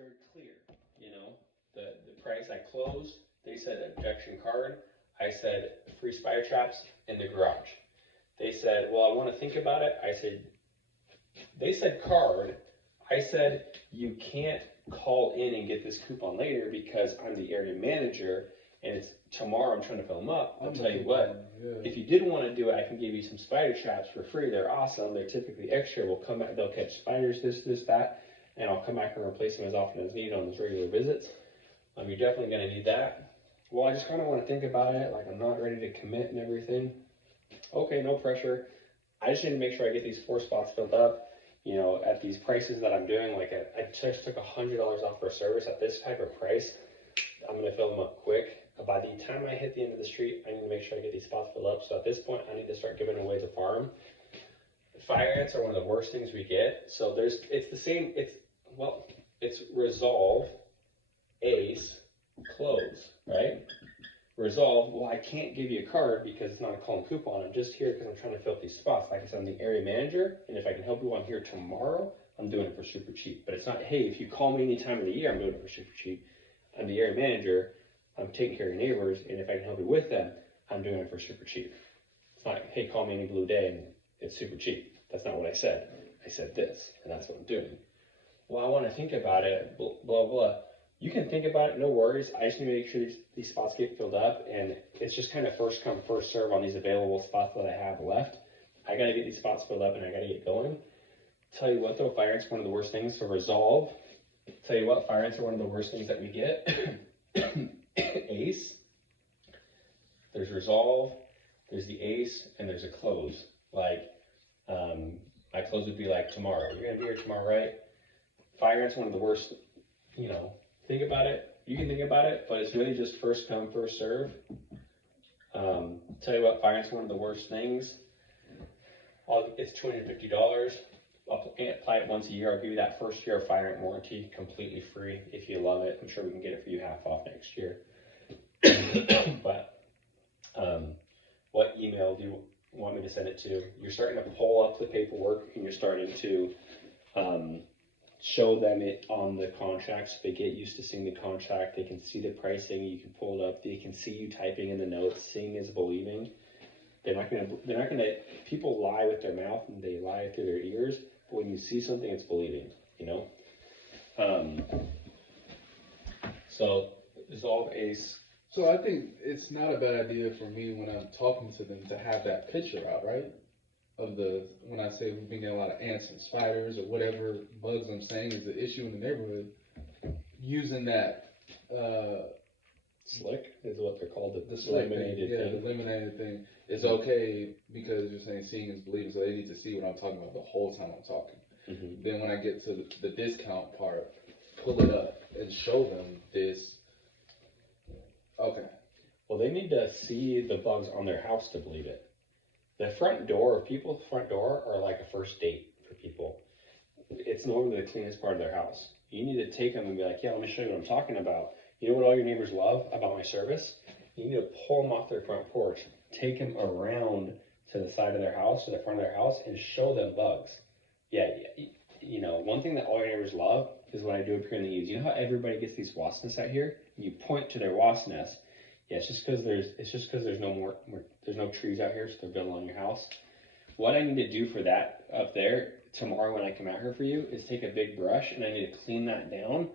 very clear. You know, the price I closed, they said objection card. I said free spider traps in the garage. They said, well, I want to think about it. I said, they said card. I said, you can't call in and get this coupon later because I'm the area manager and it's tomorrow. I'm trying to fill them up. I'll tell you what, if you did want to do it, I can give you some spider traps for free. They're awesome. They're typically extra. We'll come back, they'll catch spiders, this, that, and I'll come back and replace them as often as needed on those regular visits. You're definitely going to need that. Well, I just kind of want to think about it. Like, I'm not ready to commit and everything. Okay, no pressure. I just need to make sure I get these 4 spots filled up. You know, at these prices that I'm doing, like I just took $100 off for a service at this type of price. I'm going to fill them up quick. By the time I hit the end of the street, I need to make sure I get these spots filled up. So at this point, I need to start giving away the farm. Fire ants are one of the worst things we get. So it's the same, it's resolve, ace, close, right? Resolve, well, I can't give you a card because it's not a call and coupon. I'm just here because I'm trying to fill these spots. Like I said, I'm the area manager, and if I can help you on here tomorrow, I'm doing it for super cheap. But it's not, hey, if you call me any time of the year, I'm doing it for super cheap. I'm the area manager, I'm taking care of your neighbors, and if I can help you with them, I'm doing it for super cheap. It's not, hey, call me any blue day, and it's super cheap. That's not what I said. I said this, and that's what I'm doing. Well, I want to think about it, blah, blah, blah. You can think about it, no worries. I just need to make sure these spots get filled up, and it's just kind of first come, first serve on these available spots that I have left. I got to get these spots filled up, and I got to get going. Tell you what, though, fire ants are one of the worst things to resolve. Tell you what, fire ants are one of the worst things that we get. Ace, there's resolve, there's the ace, and there's a close. Like, my close would be like tomorrow. You're going to be here tomorrow, right? Fire ants are one of the worst, you know. Think about it. You can think about it, but it's really just first come, first serve. Tell you what, fire ants are one of the worst things. It's $250. I'll apply it once a year. I'll give you that first year of fire ant warranty completely free if you love it. I'm sure we can get it for you half off next year. But what email do you want me to send it to? You're starting to pull up the paperwork and you're starting to show them it on the contract so they get used to seeing the contract. They can see the pricing. You can pull it up. They can see you typing in the notes. Seeing is believing. They're not gonna, people lie with their mouth and they lie through their ears, but when you see something, it's believing, you know? So resolve ace. So I think it's not a bad idea for me when I'm talking to them to have that picture out, right? Of when I say we've been getting a lot of ants and spiders or whatever bugs I'm saying is the issue in the neighborhood, using that Slick is what they're called, the eliminated thing. The eliminated thing is okay because you're saying seeing is believing, so they need to see what I'm talking about the whole time I'm talking. Mm-hmm. Then when I get to the discount part, pull it up and show them this. Okay. Well, they need to see the bugs on their house to believe it. The front door, people's front door are like a first date for people. It's normally the cleanest part of their house. You need to take them and be like, yeah, let me show you what I'm talking about. You know what all your neighbors love about my service? You need to pull them off their front porch, take them around to the side of their house, to the front of their house, and show them bugs. Yeah, you know, one thing that all your neighbors love is when I do appear in the eaves. You know how everybody gets these wasp nests out here? You point to their wasp nest. Yeah, it's just because there's no trees out here, so they're building on your house. What I need to do for that up there tomorrow when I come out here for you is take a big brush and I need to clean that down.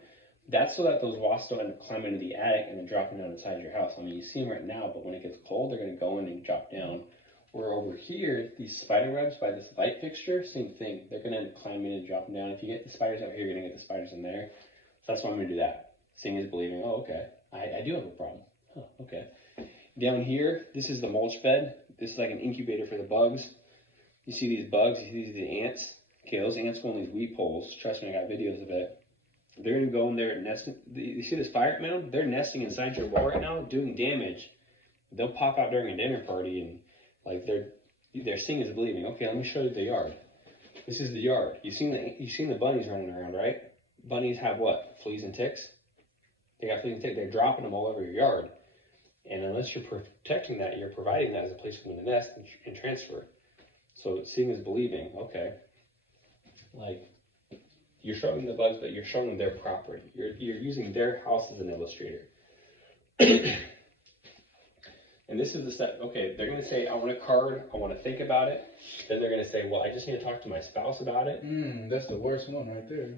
That's so that those wasps don't end up climbing into the attic and then dropping down inside your house. I mean, you see them right now, but when it gets cold, they're going to go in and drop down. Where over here, these spider webs by this light fixture, same thing. They're going to end up climbing and dropping down. If you get the spiders out here, you're going to get the spiders in there. So that's why I'm going to do that. Seeing is believing. Oh, okay. I do have a problem. Oh, okay. Down here, this is the mulch bed. This is like an incubator for the bugs. You see these bugs, you see these ants. Okay, those ants go on these weep holes. Trust me, I got videos of it. They're gonna go in there and nest. You see this fire mound? They're nesting inside your wall right now, doing damage. They'll pop out during a dinner party and like they're seeing is believing. Okay, let me show you the yard. This is the yard. You've seen the bunnies running around, right? Bunnies have what? Fleas and ticks. They got fleas and ticks. They're dropping them all over your yard. And unless you're protecting that, you're providing that as a place for them to nest and transfer. So seeing is believing. Okay. Like, You're showing them the bugs, but you're showing them their property. You're using their house as an illustrator. And this is the step. Okay, they're going to say, I want a card. I want to think about it. Then they're going to say, well, I just need to talk to my spouse about it. That's the worst one right there.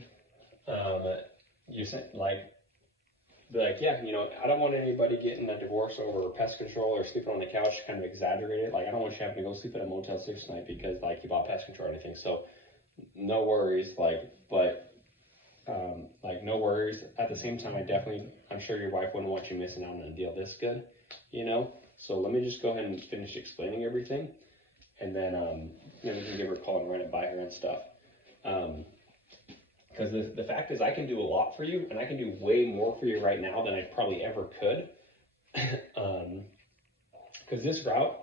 You said, like, be like, yeah, you know, I don't want anybody getting a divorce over pest control or sleeping on the couch, kind of exaggerate it. Like, I don't want you having to go sleep at a Motel 6 tonight because, like, you bought pest control or anything. So, no worries, like, but, like, no worries. At the same time, I'm sure your wife wouldn't want you missing out on a deal this good, you know? So let me just go ahead and finish explaining everything, and then we can give her a call and run it by her and stuff. Because the fact is, I can do a lot for you, and I can do way more for you right now than I probably ever could. Because this route,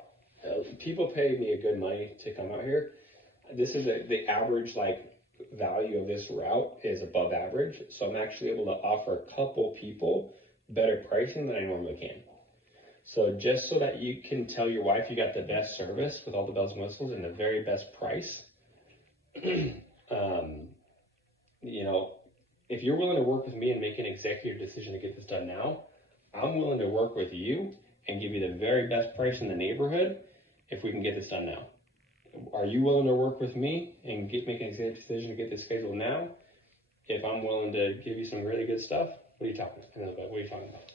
people pay me a good money to come out here. This is the average, like, value of this route is above average, so I'm actually able to offer a couple people better pricing than I normally can. So just so that you can tell your wife you got the best service with all the bells and whistles and the very best price, you know, if you're willing to work with me and make an executive decision to get this done now, I'm willing to work with you and give you the very best price in the neighborhood if we can get this done now. Are you willing to work with me and make an executive decision to get this scheduled now? If I'm willing to give you some really good stuff, what are you talking about? What are you talking about?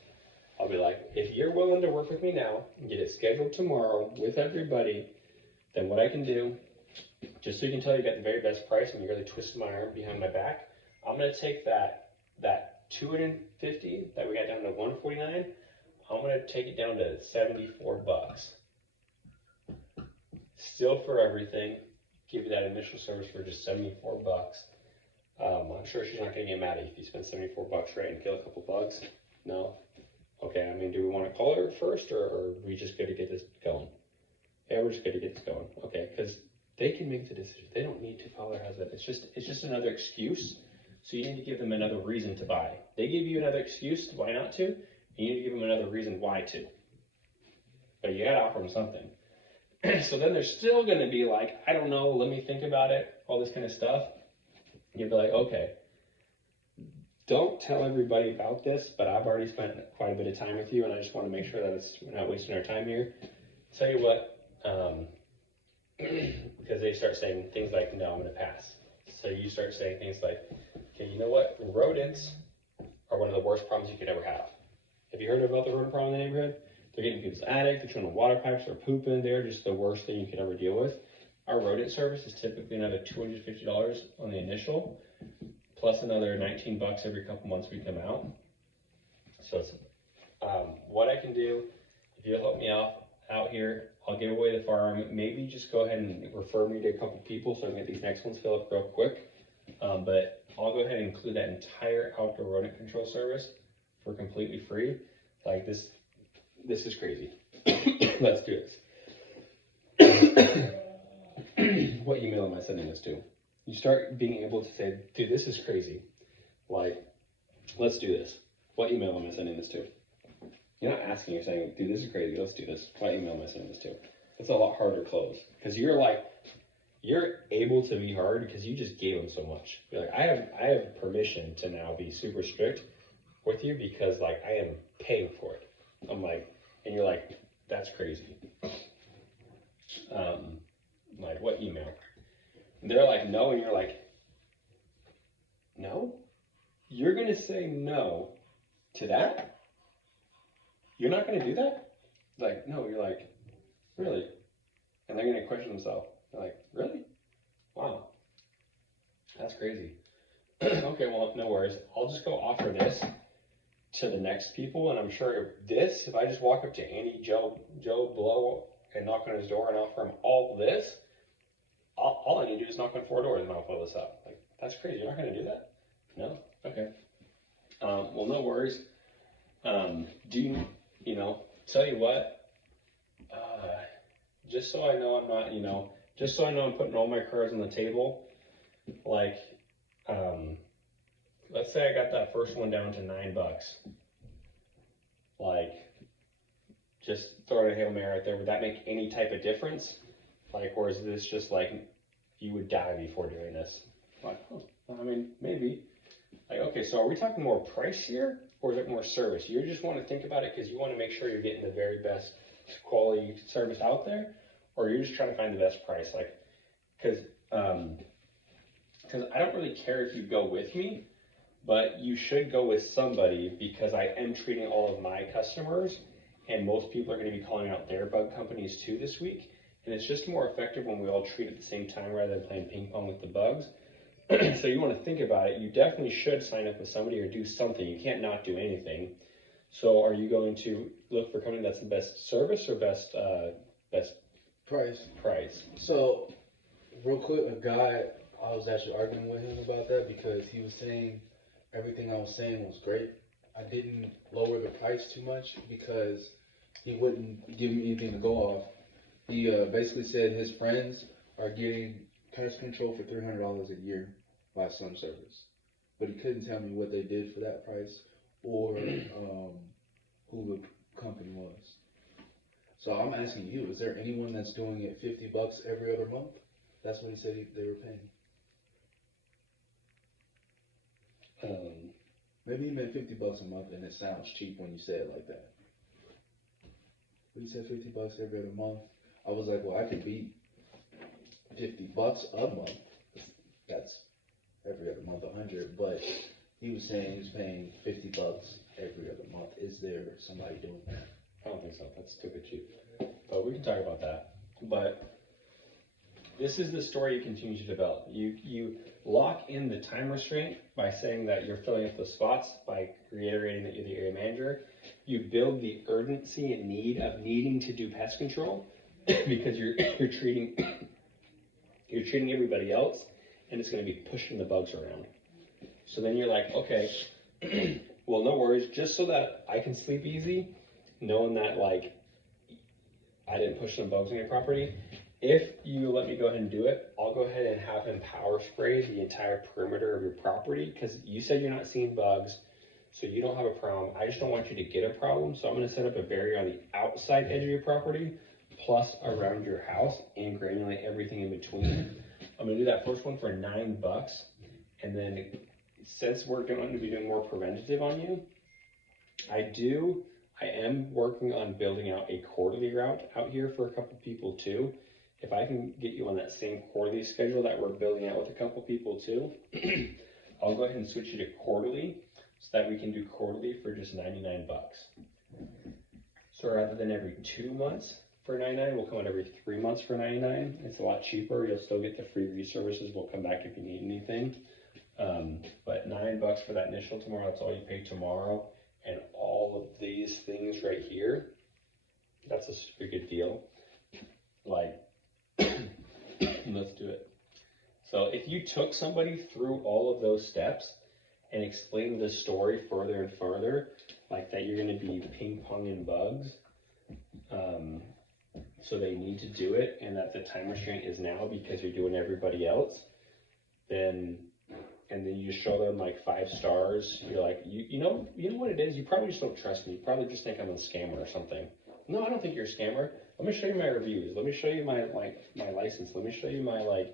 I'll be like, if you're willing to work with me now and get it scheduled tomorrow with everybody, then what I can do, just so you can tell you got the very best price and you really twisted my arm behind my back, I'm going to take that 250 that we got down to 149, I'm going to take it down to $74. Still for everything, give you that initial service for just $74. I'm sure she's not going to get mad if you spend $74 right and kill a couple bugs. No? Okay, I mean, do we want to call her first, or are we just good to get this going? Yeah, we're just good to get this going. Okay, because they can make the decision. They don't need to call her husband. It's just another excuse. So you need to give them another reason to buy. They give you another excuse why not to. You need to give them another reason why to. But you got to offer them something. So then they're still going to be like, I don't know, let me think about it, all this kind of stuff. You'd be like, okay, don't tell everybody about this, but I've already spent quite a bit of time with you, and I just want to make sure that we're not wasting our time here. Tell you what, because they start saying things like, no, I'm going to pass. So you start saying things like, okay, you know what, rodents are one of the worst problems you could ever have. Have you heard about the rodent problem in the neighborhood? They're getting people's attic, they're chewing on water pipes, they're pooping, they're just the worst thing you could ever deal with. Our rodent service is typically another $250 on the initial, plus another $19 every couple months we come out. So it's what I can do, if you'll help me out here, I'll give away the farm. Maybe just go ahead and refer me to a couple people so I can get these next ones filled up real quick. But I'll go ahead and include that entire outdoor rodent control service for completely free. Like this is crazy. Let's do this. What email am I sending this to? You start being able to say, dude, this is crazy. Like, let's do this. What email am I sending this to? You're not asking, you're saying, dude, this is crazy, let's do this. What email am I sending this to? It's a lot harder to close. Because you're able to be hard because you just gave them so much. You're like, I have permission to now be super strict with you because, like, I am paying for it. I'm like, and you're like, that's crazy. Like, what email? And they're like, no, and you're like, no? You're going to say no to that? You're not going to do that? Like, no, you're like, really? And they're going to question themselves. They're like, really? Wow. That's crazy. Okay, well, no worries. I'll just go offer this to the next people, and I'm sure if I just walk up to Andy, Joe Blow, and knock on his door and offer him all this, all I need to do is knock on 4 doors and I'll fill this up. Like, that's crazy. You're not going to do that? No? Okay. Well, no worries. Tell you what, just so I know I'm not, just so I know I'm putting all my cards on the table, like, let's say I got that first one down to $9. Like, just throwing a Hail Mary right there, would that make any type of difference? Like, or is this just like, you would die before doing this? I'm like, huh, I mean, maybe. Like, okay, so are we talking more price here, or is it more service? You just want to think about it because you want to make sure you're getting the very best quality service out there, or you're just trying to find the best price? Like, because I don't really care if you go with me, but you should go with somebody because I am treating all of my customers, and most people are going to be calling out their bug companies too this week. And it's just more effective when we all treat at the same time rather than playing ping pong with the bugs. So you want to think about it. You definitely should sign up with somebody or do something. You can't not do anything. So are you going to look for a company that's the best service or best price? So, real quick, I was actually arguing with him about that because he was saying everything I was saying was great. I didn't lower the price too much because he wouldn't give me anything to go off. He basically said his friends are getting pest control for $300 a year by some service, but he couldn't tell me what they did for that price or who the company was. So I'm asking you, is there anyone that's doing it $50 every other month? That's what he said they were paying. Maybe he meant $50 a month, and it sounds cheap when you say it like that. But he said $50 every other month. I was like, well, I could beat $50 a month. That's every other month, 100. But he was saying he was paying $50 every other month. Is there somebody doing that? I don't think so. That's stupid cheap. But we can talk about that. But this is the story you continue to develop. You lock in the time restraint by saying that you're filling up the spots, by reiterating that you're the area manager. You build the urgency and need of needing to do pest control because you're treating everybody else, and it's going to be pushing the bugs around. So then you're like, okay, well, no worries, just so that I can sleep easy, knowing that like I didn't push some bugs on your property. If you let me go ahead and do it, I'll go ahead and have him power spray the entire perimeter of your property because you said you're not seeing bugs, so you don't have a problem. I just don't want you to get a problem, so I'm going to set up a barrier on the outside edge of your property plus around your house and granulate everything in between. I'm going to do that first one for $9, and then since we're going to be doing more preventative on you, I am working on building out a quarterly route out here for a couple people too. If I can get you on that same quarterly schedule that we're building out with a couple people too, I'll go ahead and switch you to quarterly so that we can do quarterly for just $99. So rather than every 2 months for $99, we'll come out every 3 months for $99. It's a lot cheaper. You'll still get the free reservices. We'll come back if you need anything. But $9 for that initial tomorrow, that's all you pay tomorrow. And all of these things right here, that's a super good deal. Like, let's do it. So if you took somebody through all of those steps and explained the story further and further, like that you're going to be ping-ponging bugs, so they need to do it, and that the time restraint is now because you're doing everybody else, and then you show them like 5 stars, you're like, you know what it is? You probably just don't trust me. You probably just think I'm a scammer or something. No, I don't think you're a scammer. Let me show you my reviews. Let me show you my license. Let me show you my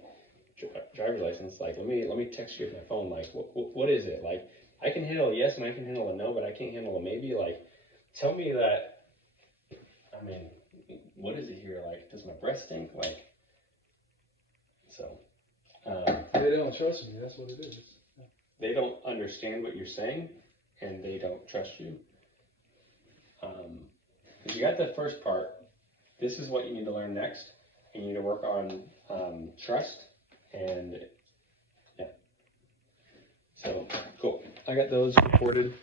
driver's license. Like, let me text you with my phone. Like, what is it? Like, I can handle a yes and I can handle a no, but I can't handle a maybe. Like, tell me that. I mean, what is it here? Like, does my breath stink? Like, so. They don't trust me. That's what it is. They don't understand what you're saying, and they don't trust you. If you got the first part, this is what you need to learn next. You need to work on trust, and yeah. So, cool. I got those recorded.